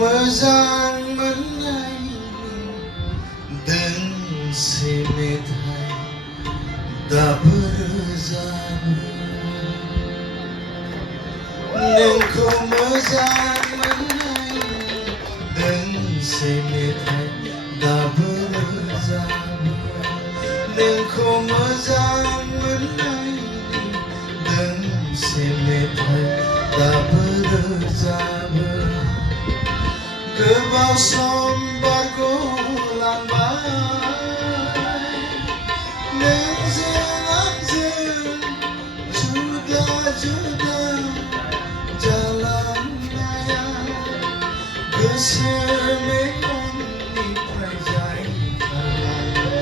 Moजां मोननायनि दोंसे मेथाइ दाबो रोजाबो नोंखौ मोजां मोननायनि दोंसे मेथाइ दाबो रोजाबो नोंखौ मोजां मोननायनि दोंसे मेथाइ दाबो रोजाबो गोबाव सम बारग'लांबाय नोंजों आंजों जुदा जुदा जालांनाया गोसो मेगननिफ्राय जायखारलाङो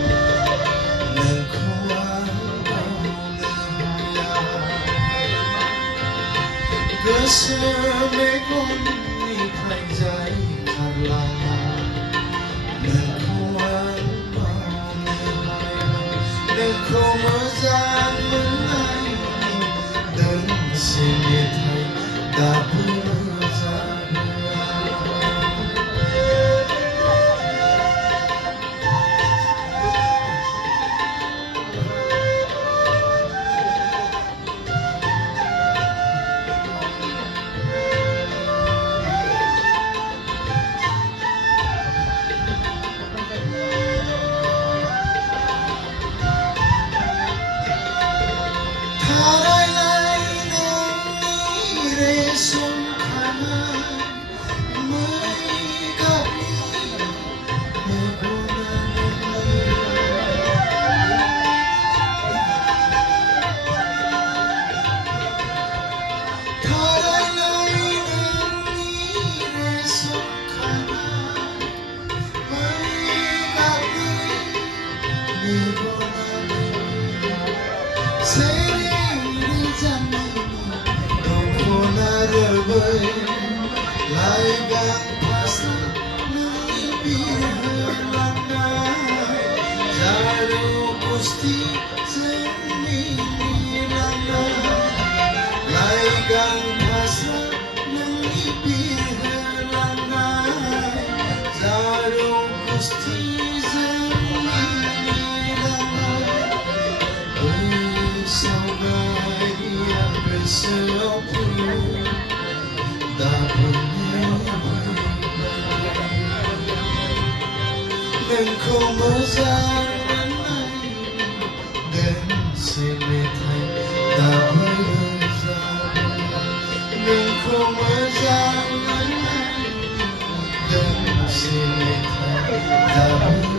नोंखौ आं बावनो हाया गोसो मेगननिफ्राय जायखारलाङा नोंखौ आं बावनो हाया नोंखौ मोजां मोननायनि दोंसे मेथाइ दाबो रोजाबो Laigang pasna nungi birlanai Jaru gusti seminilanai Laigang pasna nungi birlanai Jaru gusti seminilanai Bersaudari yang bersepuluh Nengkau moजां मोननायनि दोंसे मेथाइ दाबो रोजाबो नोंखौ मोजां मोननायनि दोंसे मेथाइ दाबो